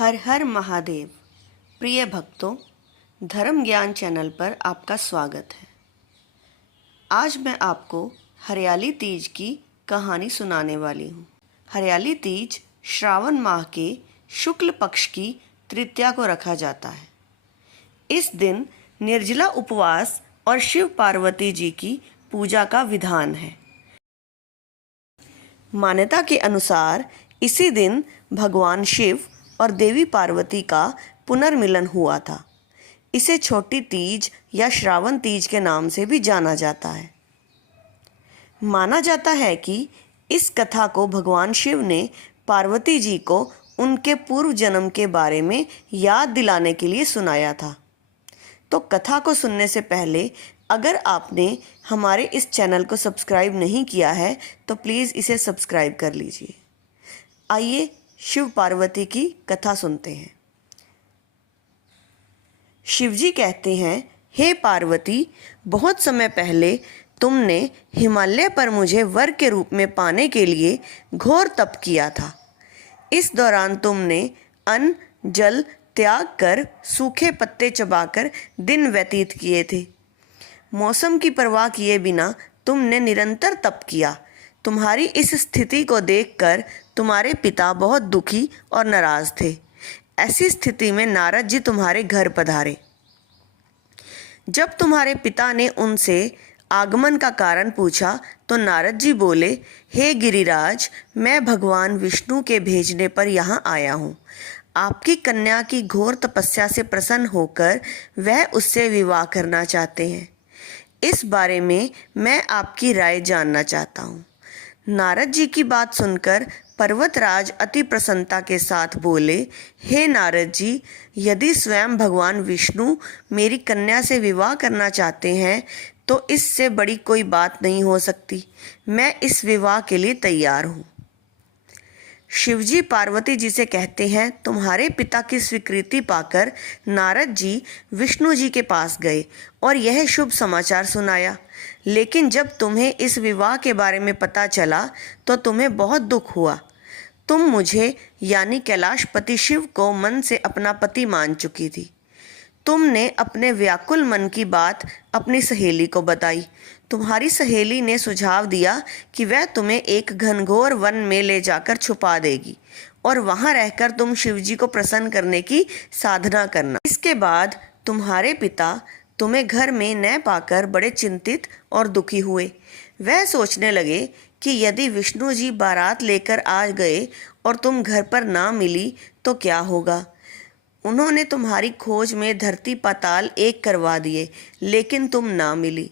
हर हर महादेव। प्रिय भक्तों, धर्म ज्ञान चैनल पर आपका स्वागत है। आज मैं आपको हरियाली तीज की कहानी सुनाने वाली हूँ। हरियाली तीज श्रावण माह के शुक्ल पक्ष की तृतीया को रखा जाता है। इस दिन निर्जला उपवास और शिव पार्वती जी की पूजा का विधान है। मान्यता के अनुसार इसी दिन भगवान शिव और देवी पार्वती का पुनर्मिलन हुआ था। इसे छोटी तीज या श्रावण तीज के नाम से भी जाना जाता है। माना जाता है कि इस कथा को भगवान शिव ने पार्वती जी को उनके पूर्व जन्म के बारे में याद दिलाने के लिए सुनाया था। तो कथा को सुनने से पहले अगर आपने हमारे इस चैनल को सब्सक्राइब नहीं किया है तो प्लीज़ इसे सब्सक्राइब कर लीजिए। आइए शिव पार्वती की कथा सुनते हैं। शिवजी कहते हैं, हे पार्वती, बहुत समय पहले तुमने हिमालय पर मुझे वर के रूप में पाने के लिए घोर तप किया था। इस दौरान तुमने अन्न जल त्याग कर सूखे पत्ते चबाकर दिन व्यतीत किए थे। मौसम की परवाह किए बिना तुमने निरंतर तप किया। तुम्हारी इस स्थिति को देखकर तुम्हारे पिता बहुत दुखी और नाराज थे। ऐसी स्थिति में नारद जी तुम्हारे घर पधारे। जब तुम्हारे पिता ने उनसे आगमन का कारण पूछा तो नारद जी बोले, हे गिरिराज, मैं भगवान विष्णु के भेजने पर यहाँ आया हूँ। आपकी कन्या की घोर तपस्या से प्रसन्न होकर वह उससे विवाह करना चाहते हैं। इस बारे में मैं आपकी राय जानना चाहता हूँ। नारद जी की बात सुनकर पर्वतराज अति प्रसन्नता के साथ बोले, हे नारद जी, यदि स्वयं भगवान विष्णु मेरी कन्या से विवाह करना चाहते हैं तो इससे बड़ी कोई बात नहीं हो सकती। मैं इस विवाह के लिए तैयार हूँ। शिवजी पार्वती जी से कहते हैं, तुम्हारे पिता की स्वीकृति पाकर नारद जी विष्णु जी के पास गए और यह शुभ समाचार सुनाया। लेकिन जब तुम्हें इस विवाह के बारे में पता चला तो तुम्हें बहुत दुख हुआ। तुम मुझे यानी कैलाशपति शिव को मन से अपना पति मान चुकी थी। तुमने अपने व्याकुल मन की बात अपनी सहेली को बताई। तुम्हारी सहेली ने सुझाव दिया कि वह तुम्हें एक घनघोर वन में ले जाकर छुपा देगी और वहां रहकर तुम शिवजी को प्रसन्न करने की साधना करना। इसके बाद तुम्हारे पिता तुम्हें घर में न पाकर बड़े चिंतित और दुखी हुए। वह सोचने लगे कि यदि विष्णु जी बारात लेकर आ गए और तुम घर पर ना मिली तो क्या होगा। उन्होंने तुम्हारी खोज में धरती पाताल एक करवा दिए, लेकिन तुम ना मिली।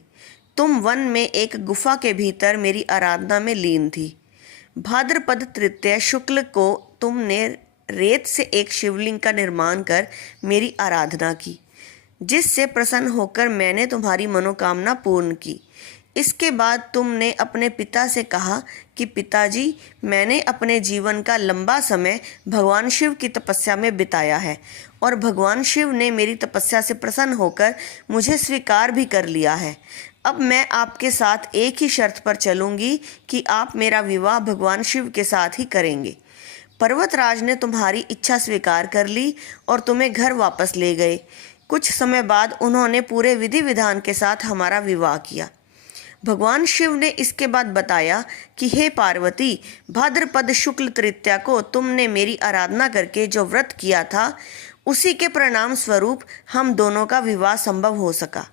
तुम वन में एक गुफा के भीतर मेरी आराधना में लीन थी। भाद्रपद तृतीया शुक्ल को तुमने रेत से एक शिवलिंग का निर्माण कर मेरी आराधना की, जिससे प्रसन्न होकर मैंने तुम्हारी मनोकामना पूर्ण की। इसके बाद तुमने अपने पिता से कहा कि पिताजी, मैंने अपने जीवन का लंबा समय भगवान शिव की तपस्या में बिताया है और भगवान शिव ने मेरी तपस्या से प्रसन्न होकर मुझे स्वीकार भी कर लिया है। अब मैं आपके साथ एक ही शर्त पर चलूंगी कि आप मेरा विवाह भगवान शिव के साथ ही करेंगे। पर्वतराज ने तुम्हारी इच्छा स्वीकार कर ली और तुम्हें घर वापस ले गए। कुछ समय बाद उन्होंने पूरे विधि विधान के साथ हमारा विवाह किया। भगवान शिव ने इसके बाद बताया कि हे पार्वती, भाद्रपद शुक्ल तृतीया को तुमने मेरी आराधना करके जो व्रत किया था उसी के परिणाम स्वरूप हम दोनों का विवाह संभव हो सका।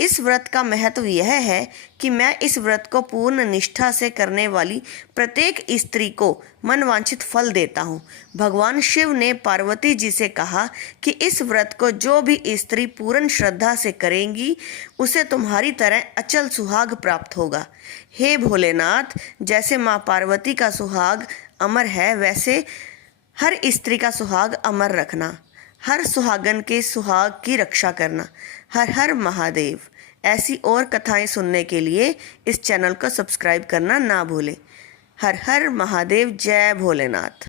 इस व्रत का महत्व यह है कि मैं इस व्रत को पूर्ण निष्ठा से करने वाली प्रत्येक स्त्री को मनवांछित फल देता हूँ। भगवान शिव ने पार्वती जी से कहा कि इस व्रत को जो भी स्त्री पूर्ण श्रद्धा से करेंगी उसे तुम्हारी तरह अचल सुहाग प्राप्त होगा। हे भोलेनाथ, जैसे माँ पार्वती का सुहाग अमर है वैसे हर स्त्री का सुहाग अमर रखना। हर सुहागन के सुहाग की रक्षा करना। हर हर महादेव। ऐसी और कथाएं सुनने के लिए इस चैनल को सब्सक्राइब करना ना भूलें। हर हर महादेव। जय भोलेनाथ।